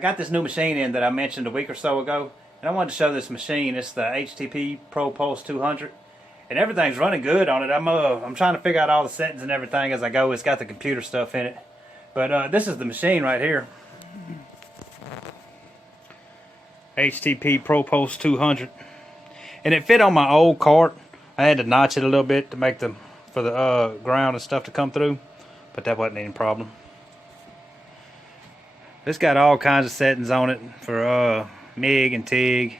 got this new machine in that I mentioned a week or so ago, and I wanted to show this machine. It's the HTP Pro Pulse 200, and everything's running good on it. I'm trying to figure out all the settings and everything as I go. It's got the computer stuff in it, but this is the machine right here. HTP Pro Pulse 200, and it fit on my old cart. I had to notch it a little bit to make for the ground and stuff to come through, but that wasn't any problem. It's got all kinds of settings on it for MIG and TIG.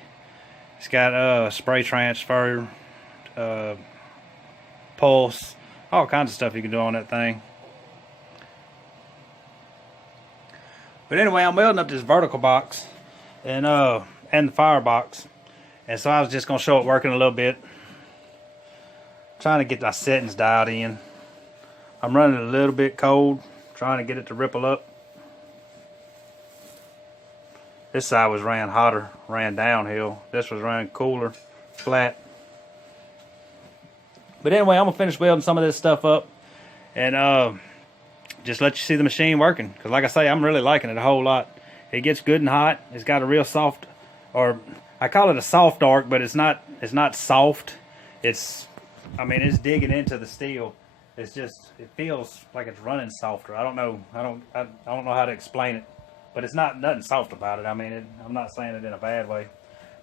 It's got spray transfer, pulse, all kinds of stuff you can do on that thing. But anyway, I'm welding up this vertical box and the firebox, and so I was just gonna show it working a little bit. Trying to get my settings dialed in. I'm running it a little bit cold, trying to get it to ripple up. This side was ran hotter, ran downhill. This was ran cooler, flat. But anyway, I'm gonna finish welding some of this stuff up and just let you see the machine working. Cause like I say, I'm really liking it a whole lot. It gets good and hot. It's got a real soft, or I call it a soft arc, but it's not soft. I mean, it's digging into the steel. It's just, it feels like it's running softer. I don't know how to explain it. But it's nothing soft about it. I mean, I'm not saying it in a bad way.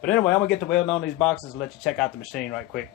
But anyway, I'm going to get to welding on these boxes and let you check out the machine right quick.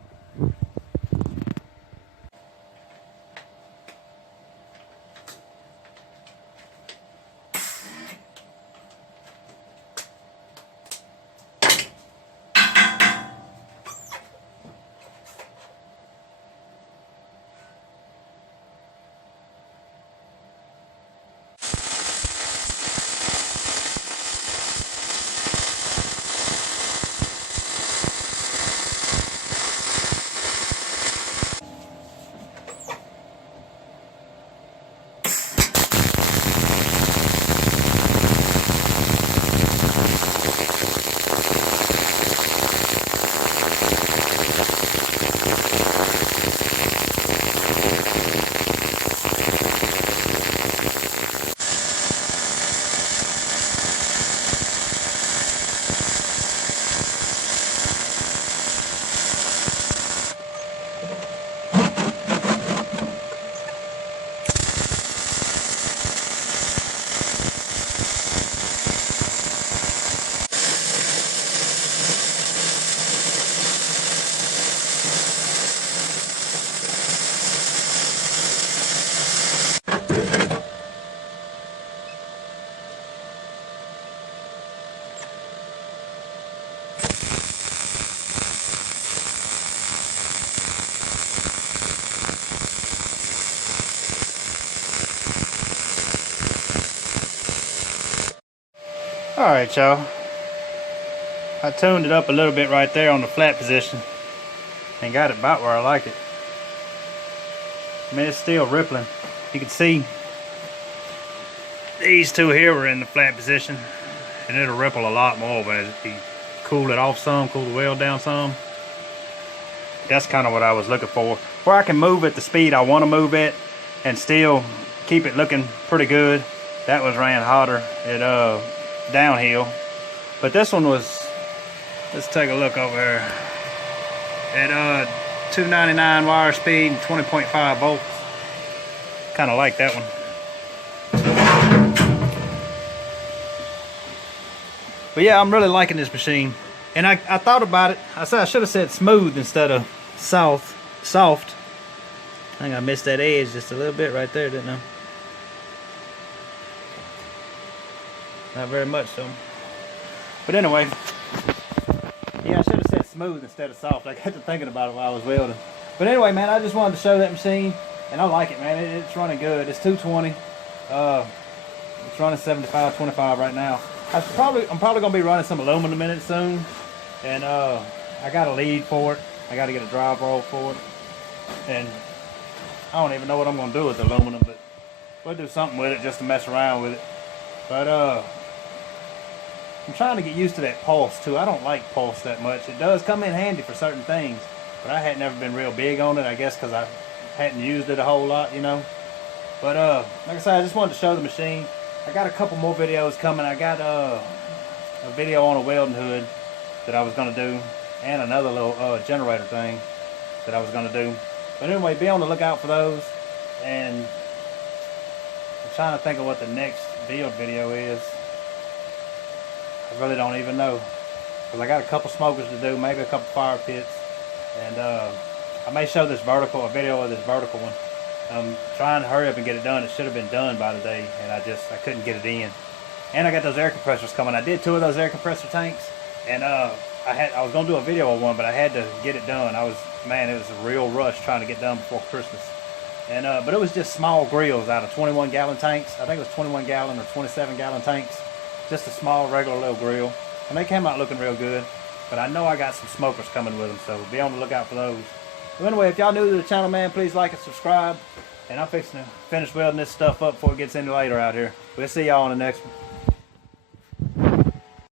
Alright, y'all. I tuned it up a little bit right there on the flat position and got it about where I like it. I mean, it's still rippling. You can see these two here were in the flat position, and it'll ripple a lot more when you cool it off some, cool the weld down some. That's kind of what I was looking for. Where I can move at the speed I want to move it and still keep it looking pretty good. That was ran hotter at downhill, but this one was, let's take a look over here, at 299 wire speed and 20.5 volts. Kind of like that one. But yeah, I'm really liking this machine, and I thought about it. I should have said smooth instead of soft. I think I missed that edge just a little bit right there, didn't I? Not very much though. But anyway, yeah, I should have said smooth instead of soft. I got to thinking about it while I was welding. But anyway, man, I just wanted to show that machine, and I like it, man. It's running good. It's 220. It's running 75/25 right now. I'm probably gonna be running some aluminum in it soon, and I got a lead for it. I got to get a drive roll for it, and I don't even know what I'm gonna do with the aluminum, but we'll do something with it just to mess around with it. But I'm trying to get used to that pulse too. I don't like pulse that much. It does come in handy for certain things, but I had never been real big on it, I guess because I hadn't used it a whole lot, you know. But like I said, I just wanted to show the machine. I got a couple more videos coming. I got a video on a welding hood that I was going to do, and another little generator thing that I was going to do. But anyway, be on the lookout for those. And I'm trying to think of what the next build video is. I really don't even know, because I got a couple smokers to do, maybe a couple fire pits, and I may show this vertical, a video of this vertical one. I'm trying to hurry up and get it done. It should have been done by today, and I couldn't get it in. And I got those air compressors coming. I did 2 of those air compressor tanks, and I was gonna do a video of one, but I had to get it done. It was a real rush trying to get done before Christmas. And but it was just small grills out of 21-gallon tanks. I think it was 21-gallon or 27-gallon tanks. Just a small, regular little grill, and they came out looking real good. But I know I got some smokers coming with them, so be on the lookout for those. So anyway, if y'all new to the channel, man, please like and subscribe. And I'm fixing to finish welding this stuff up before it gets any later out here. We'll see y'all on the next one.